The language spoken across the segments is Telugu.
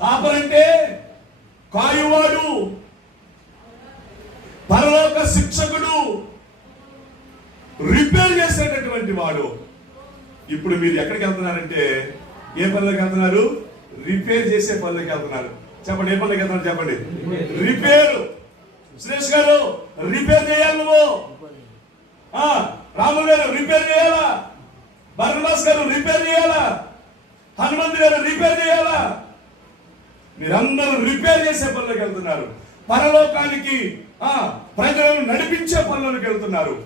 కాపరంటే కాయువాడు పరలోక శిక్షకుడు రిపేర్ చేసేటటువంటి వాడు. ఇప్పుడు మీరు ఎక్కడికి వెళ్తున్నారంటే ఏ పనులకు వెళ్తున్నారు? రిపేర్ చేసే పనులకు వెళ్తున్నారు. చెప్పండి ఏ పనులకు వెళ్తున్నారు చెప్పండి? రిపేర్. సురేష్ గారు రిపేర్ చేయాలి నువ్వు. రాము గారు రిపేర్ చేయాలా? బర్ణదాస్ గారు రిపేర్ చేయాలా? హనుమంత్ గారు రిపేర్ చేయాలా? మీరందరూ రిపేర్ చేసే పనులకు వెళ్తున్నారు. పరలోకానికి ఆ ప్రజలను నడిపించే పనులకు వెళ్తున్నారు.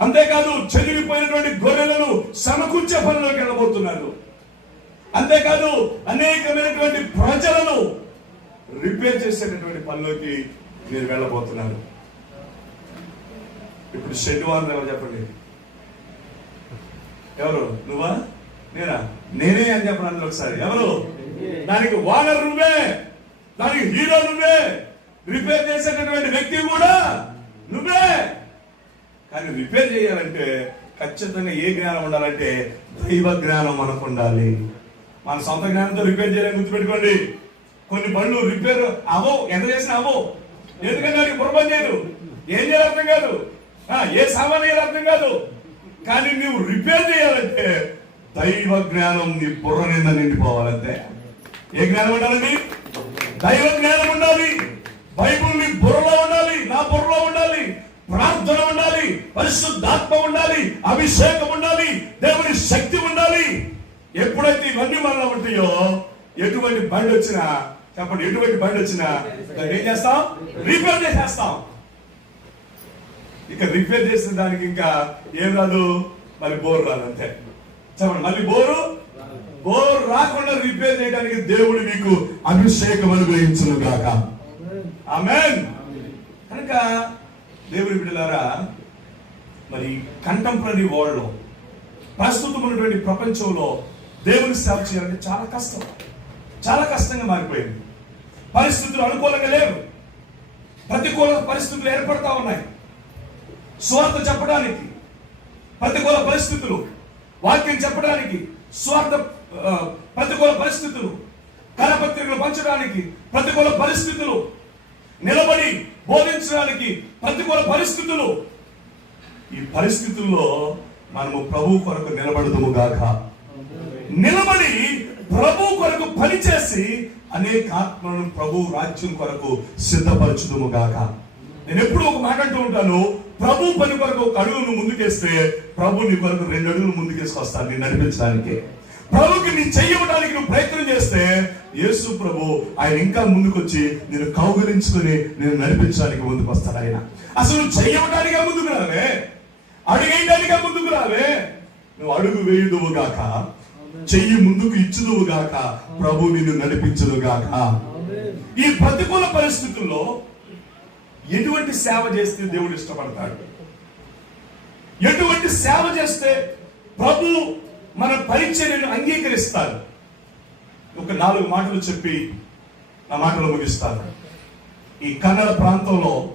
అంతేకాదు చెదిరిపోయినటువంటి గొర్రెలను సమకూర్చే పనులకు వెళ్ళబోతున్నారు. అంతేకాదు అనేకమైనటువంటి ప్రజలను రిపేర్ చేసేటటువంటి పనిలోకి మీరు వెళ్ళబోతున్నారు. ఇప్పుడు షెడ్ వారు ఎవరు చెప్పండి? ఎవరు? నువ్వా? నేనా? నేనే అని చెప్పను అందరూ ఒకసారి. ఎవరు? దానికి ఓనర్ నువ్వే దానికి హీరో నువ్వే రిపేర్ చేసేటటువంటి వ్యక్తి కూడా నువ్వే. కానీ రిపేర్ చేయాలంటే ఖచ్చితంగా ఏ జ్ఞానం ఉండాలంటే దైవ జ్ఞానం మనకు ఉండాలి. మన సొంత జ్ఞానంతో రిపేర్ చేయాలని గుర్తుపెట్టుకోండి. కొన్ని పనులు రిపేర్ అవో ఎంత చేసినా అవో. ఎందుకంటే వాడికి బుర్రపని చేయదు. ఏం చేయాలి అర్థం కాదు. ఏ సామాన్ చేయాలి అర్థం కాదు. కానీ నువ్వు రిపేర్ చేయాలంటే దైవ జ్ఞానం నీ బుర్ర నింద నిండిపోవాలంతే. ఏ జ్ఞానం ఉండాలండి? దైవ జ్ఞానం ఉండాలి. బైబుల్ని బుర్రలో ఉండాలి నా బుర్రలో ఉండాలి. ప్రార్థన ఉండాలి పరిశుద్ధాత్మ ఉండాలి అభిషేకం ఉండాలి దేవుని శక్తి ఉండాలి. ఎప్పుడైతే ఇవన్నీ మనలో ఉంటాయో ఎటువంటి బండి వచ్చినా చెప్పండి ఎటువంటి బండి వచ్చినా దాన్ని ఏం చేస్తాం? రిపేర్ చేసేస్తాం. ఇక రిపేర్ చేసిన దానికి ఇంకా ఏం రాదు? మరి బోర్ రాదు అంతే. చెప్పండి మళ్ళీ బోరు బోర్ రాకుండా రిపేర్ చేయడానికి దేవుడు మీకు అభిషేకం అనుగ్రహించను గాక. ఆమెన్. కనుక దేవుడి బిడ్డలారా మరి కంటెంపరీ వరల్డ్లో ప్రస్తుతం ఉన్నటువంటి ప్రపంచంలో దేవుని సేవ చేయాలంటే చాలా కష్టం. చాలా కష్టంగా మారిపోయింది. పరిస్థితులు అనుకూలంగా లేవు. ప్రతికూల పరిస్థితులు ఏర్పడతా ఉన్నాయి. స్వార్థ చెప్పడానికి ప్రతికూల పరిస్థితులు వాక్యం చెప్పడానికి స్వార్థ ప్రతికూల పరిస్థితులు కరపత్రికలు పంచడానికి ప్రతికూల పరిస్థితులు నిలబడి బోధించడానికి ప్రతికూల పరిస్థితులు. ఈ పరిస్థితుల్లో మనము ప్రభు కొరకు నిలబడదుము గాక. నిలబడి ప్రభు కొరకు పనిచేసి అనేక ఆత్మలను ప్రభు రాజ్యం కొరకు సిద్ధపరచుదుము గాక. నేను ఎప్పుడు ఒక మాట అంటూ ఉంటాను ప్రభు పని కొరకు ఒక అడుగును ముందుకేస్తే ప్రభు నీ కొరకు రెండు అడుగులు ముందుకేసుకొస్తాను నేను నడిపించడానికి. ప్రభుకి నీ చెయ్యడానికి నువ్వు ప్రయత్నం చేస్తే యేసు ప్రభు ఆయన ఇంకా ముందుకొచ్చి నేను కౌగులించుకుని నేను నడిపించడానికి ముందుకు వస్తాడు ఆయన. అసలు నువ్వు ముందుకు రావే? అడుగేయడానికే ముందుకు రావే? నువ్వు అడుగు వేయుదువు గాక. చెయ్యి ముందుకు ఇచ్చుదువు గాక. ప్రభు నిన్ను నడిపించదు గాక. ఈ ప్రతికూల పరిస్థితుల్లో ఎటువంటి సేవ చేస్తే దేవుడు ఇష్టపడతాడు? ఎటువంటి సేవ చేస్తే ప్రభు మన పరిచర్యను అంగీకరిస్తారు. ఒక నాలుగు మాటలు చెప్పి నా మాటలు ముగిస్తాను. ఈ కన్నడ ప్రాంతంలో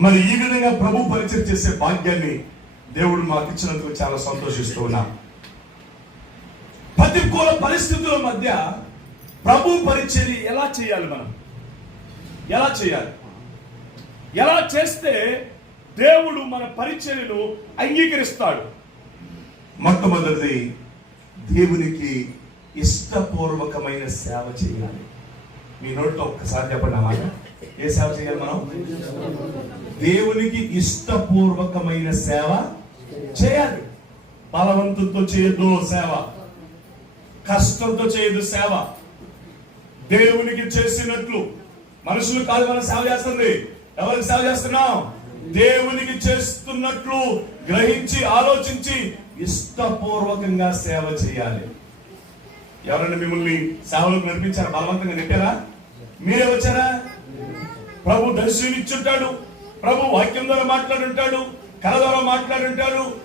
మరి ఈ విధంగా ప్రభు పరిచయం చేసే భాగ్యాన్ని దేవుడు మాకు ఇచ్చినందుకు చాలా సంతోషిస్తూ ఉన్నాం. ప్రతికూల పరిస్థితుల మధ్య ప్రభు పరిచర్య ఎలా చేయాలి మనం? ఎలా చేయాలి? ఎలా చేస్తే దేవుడు మన పరిచర్యను అంగీకరిస్తాడు? మొట్టమొదటిది దేవునికి ఇష్టపూర్వకమైన సేవ చేయాలి. మీ నోట్లో ఒక్కసారి చెప్పండి అన్నమాట ఏ సేవ చేయాలి మనం? దేవునికి ఇష్టపూర్వకమైన సేవ చేయాలి. బలవంతుతో చేయొద్దు సేవ. కష్టంతో చేయదు సేవ. దేవునికి చేసినట్లు. మనుషులు కాదు మనం సేవ చేస్తుంది. ఎవరికి సేవ చేస్తున్నాం? దేవునికి చేస్తున్నట్లు గ్రహించి ఆలోచించి ఇష్టపూర్వకంగా సేవ చేయాలి. ఎవరైనా మిమ్మల్ని సేవలకు నడిపించారా? బలవంతంగా నెట్టారా మీరే వచ్చారా? ప్రభు దర్శనమిచ్చుంటాడు. ప్రభు వాక్యం ద్వారా మాట్లాడుంటాడు. కళ ద్వారా మాట్లాడుంటాడు.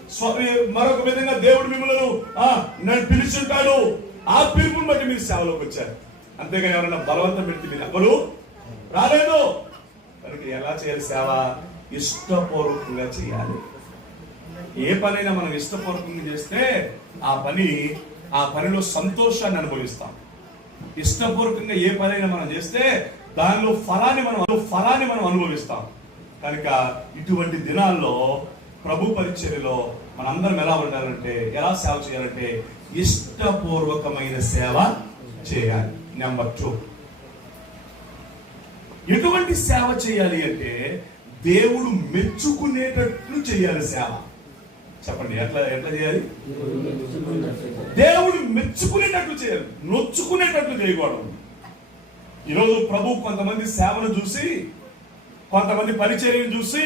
మరొక విధంగా దేవుడు మిమ్మల్ని ఆ, నన్ను పిలుచుంటాడు. ఆ పిలుపుని బట్టి మీరు సేవలోకి వచ్చారు. అంతేగాని ఎవరైనా బలవంతం పెడితే మీరు ఎవరు? రాలేదు. కనుక ఎలా చేయాలి సేవ? ఇష్టపూర్వకంగా చేయాలి. ఏ పనైనా మనం ఇష్టపూర్వకంగా చేస్తే ఆ పని ఆ పనిలో సంతోషాన్ని అనుభవిస్తాం. ఇష్టపూర్వకంగా ఏ పనైనా మనం చేస్తే దానిలో ఫలాన్ని మనం ఫలాన్ని మనం అనుభవిస్తాం. కనుక ఇటువంటి దినాల్లో ప్రభు పరిచర్యలో మనందరం ఎలా ఉండాలంటే ఎలా సేవ చేయాలంటే ఇష్టపూర్వకమైన సేవ చేయాలి. Number two. ఎటువంటి సేవ చేయాలి అంటే దేవుడు మెచ్చుకునేటట్లు చేయాలి సేవ. చెప్పండి ఎట్లా ఎట్లా చేయాలి? దేవుడు మెచ్చుకునేటట్లు చేయాలి నొచ్చుకునేటట్లు చేయకూడదు. ఈరోజు ప్రభు కొంతమంది సేవను చూసి కొంతమంది పరిచర్యను చూసి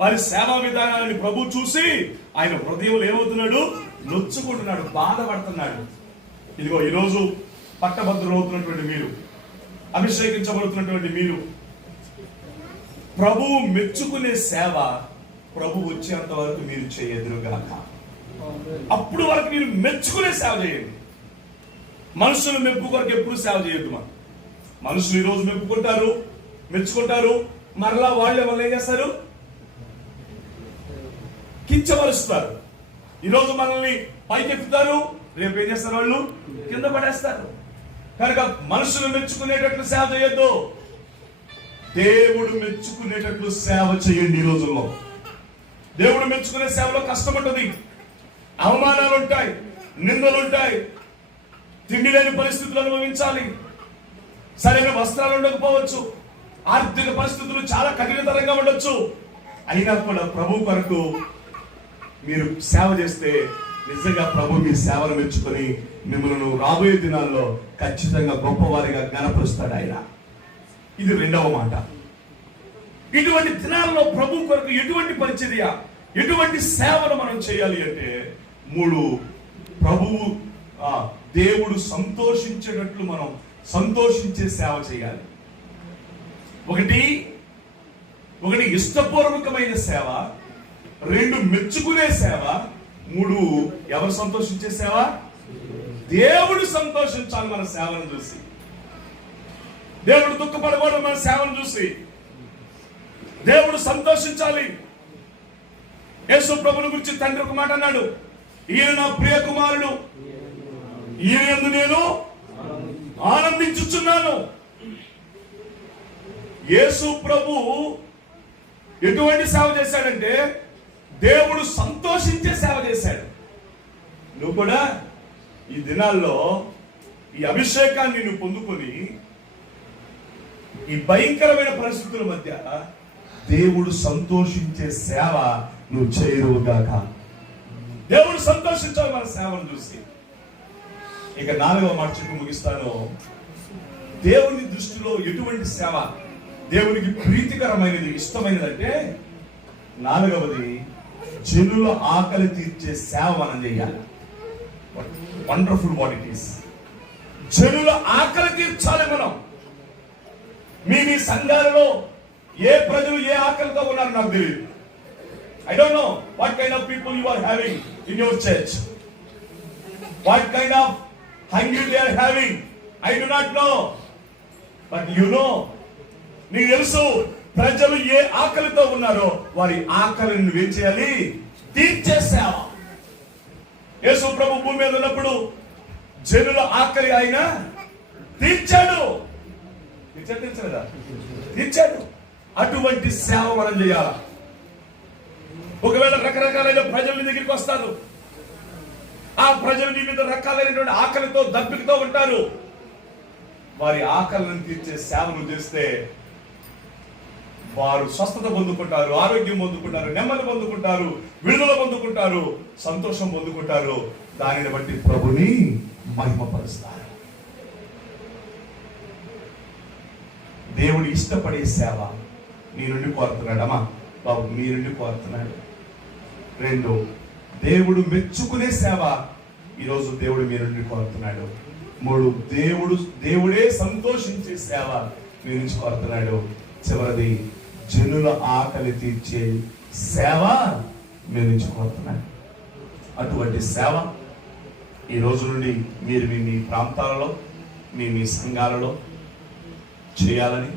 వారి సేవా విధానాన్ని ప్రభు చూసి ఆయన హృదయంలో ఏమవుతున్నాడు? నొచ్చుకుంటున్నాడు బాధపడుతున్నాడు. ఇదిగో ఈరోజు పట్టభద్రులు అవుతున్నటువంటి మీరు అభిషేకించబడుతున్నటువంటి మీరు ప్రభు మెచ్చుకునే సేవ ప్రభు వచ్చేంత వరకు మీరు చేయదురుగాక. అప్పుడు వరకు మీరు మెచ్చుకునే సేవ చేయండి. మనుషులు మెప్పు కొరకు ఎప్పుడు సేవ చేయొద్దు మనం. మనుషులు ఈరోజు మెప్పుకుంటారు మెచ్చుకుంటారు మరలా వాళ్ళే వాళ్ళు ఏం చేస్తారు? కించపరుస్తారు. ఈరోజు మనల్ని పైకెత్తుతారు రేపు ఏం చేస్తారు వాళ్ళు? కింద పడేస్తారు. కనుక మనుషులు మెచ్చుకునేటట్లు సేవ చేయొద్దు. దేవుడు మెచ్చుకునేటట్లు సేవ చేయండి ఈ రోజుల్లో. దేవుడు మెచ్చుకునే సేవలో కష్టం ఉంటుంది అవమానాలు ఉంటాయి నిందలు ఉంటాయి తిండి లేని పరిస్థితులు అనుభవించాలి. సరైన వస్త్రాలు ఉండకపోవచ్చు. ఆర్థిక పరిస్థితులు చాలా కఠినతరంగా ఉండొచ్చు. అయినా కూడా ప్రభు కొరకు మీరు సేవ చేస్తే నిజంగా ప్రభు మీ సేవలు మెచ్చుకొని మిమ్మల్ని రాబోయే దినాల్లో ఖచ్చితంగా గొప్పవారిగా గణపరుస్తాడు ఆయన. ఇది రెండవ మాట. ఇటువంటి దినాల్లో ప్రభు కొరకు ఎటువంటి పరిచర్య ఎటువంటి సేవను మనం చేయాలి అంటే మూడు ప్రభువు ఆ, దేవుడు సంతోషించేటట్లు మనం సంతోషించే సేవ చేయాలి. ఒకటి ఒకటి ఇష్టపూర్వకమైన సేవ రెండు మెచ్చుకునే సేవ మూడు ఎవరు సంతోషించే సేవ? దేవుడు సంతోషించాలి మన సేవను చూసి. దేవుడు దుఃఖపడకూడదు మన సేవను చూసి. దేవుడు సంతోషించాలి. యేసు ప్రభుని గురించి తండ్రి ఒక మాట అన్నాడు. ఈయన నా ప్రియ కుమారుడు. ఈయనందు నేను ఆనందించుచున్నాను. యేసు ప్రభు ఎటువంటి సేవ చేశాడంటే దేవుడు సంతోషించే సేవ చేశాడు. నువ్వు కూడా ఈ దినాల్లో ఈ అభిషేకాన్ని నువ్వు పొందుకొని ఈ భయంకరమైన పరిస్థితుల మధ్య దేవుడు సంతోషించే సేవ నువ్వు చేయరుగాక దేవుడు సంతోషించాలి మన సేవను చూసి. ఇక నాలుగవ మాట చెప్పి ముగిస్తాను. దేవుని దృష్టిలో ఎటువంటి సేవ దేవునికి ప్రీతికరమైనది ఇష్టమైనది అంటే నాలుగవది జనుల ఆకలి తీర్చే సేవ మనం చేయాలి. వండర్ఫుల్ వాట్ ఇట్ ఈస్ జనుల ఆకలి తీర్చాలి మనం. మీ మీ సంఘాలలో ఏ ప్రజలు ఏ ఆకలితో ఉన్నారు నాకు తెలియదు I don't know what kind of people you are having in your church what kind of hungry they are having I do not know but you know నీకు తెలుసు ప్రజలు ఏ ఆకలితో ఉన్నారో వారి ఆకలిని నువ్వేం చేయాలి? తీర్చే సేవ. యేసు ప్రభు భూమి మీద ఉన్నప్పుడు జనుల ఆకలి ఆయన తీర్చాడు. తీర్చాడు ఇచ్చాడు అటువంటి సేవ మనం చేయాలి? ఒకవేళ రకరకాలైన ప్రజలు దగ్గరికి వస్తారు. ఆ ప్రజలు నీ మీద రకాలైనటువంటి ఆకలితో దప్పికతో ఉంటారు. వారి ఆకలిని తీర్చే సేవను చేస్తే వారు స్వస్థత పొందుకుంటారు ఆరోగ్యం పొందుకుంటారు నెమ్మది పొందుకుంటారు విడుదల పొందుకుంటారు సంతోషం పొందుకుంటారు. దానిని బట్టి ప్రభుని మహిమపరుస్తారు. దేవుడు ఇష్టపడే సేవ నీ నుండి కోరుతున్నాడమ్మా. బాబు మీ నుండి కోరుతున్నాడు. రెండు దేవుడు మెచ్చుకునే సేవ ఈరోజు దేవుడు మీ నుండి కోరుతున్నాడు. మూడు దేవుడు దేవుడే సంతోషించే సేవ మీ నుంచి కోరుతున్నాడు. చివరిది జనుల ఆకలి తీర్చే సేవ మీ నుంచి కోరుతున్నాడు. అటువంటి సేవ ఈ రోజు నుండి మీరు మీ మీ ప్రాంతాలలో మీ మీ సంఘాలలో చేయాలని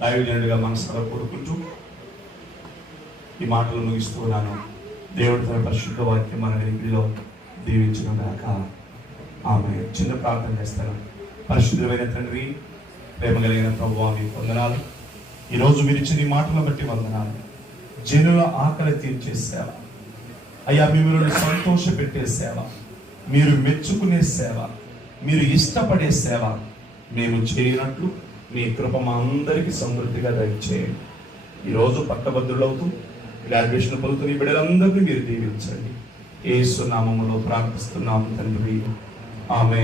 దైవజనుడిగా మనసులో కోరుకుంటూ ఈ మాటలు ముగిస్తూ ఉన్నాను. దేవుడి తన పరిశుద్ధ వాక్యం మన వెలిగిలో దీవించడం దాకా ఆమె చిన్న ప్రార్థన చేస్తాను. పరిశుద్ధమైన తండ్రి ప్రేమ కలిగిన ప్రభు మీ వందనాలు. ఈరోజు మీరు ఇచ్చిన ఈ మాటలను బట్టి వందనాలు. జనుల ఆకలి తీర్చే సేవ. అయ్యా మిమ్మల్ని సంతోష పెట్టే సేవ. మీరు మెచ్చుకునే సేవ. మీరు ఇష్టపడే సేవ. మేము చేయనట్లు మీ కృప మా అందరికీ సమృద్ధిగా దయచేయండి. ఈరోజు పట్టభద్రులవుతూ గ్రాడ్యుయేషన్ పొందుతున్న ఈ బిడ్డలందరినీ మీరు దీవించండి. ఏసు నామములో ప్రార్థిస్తున్నాము తండ్రి. ఆమె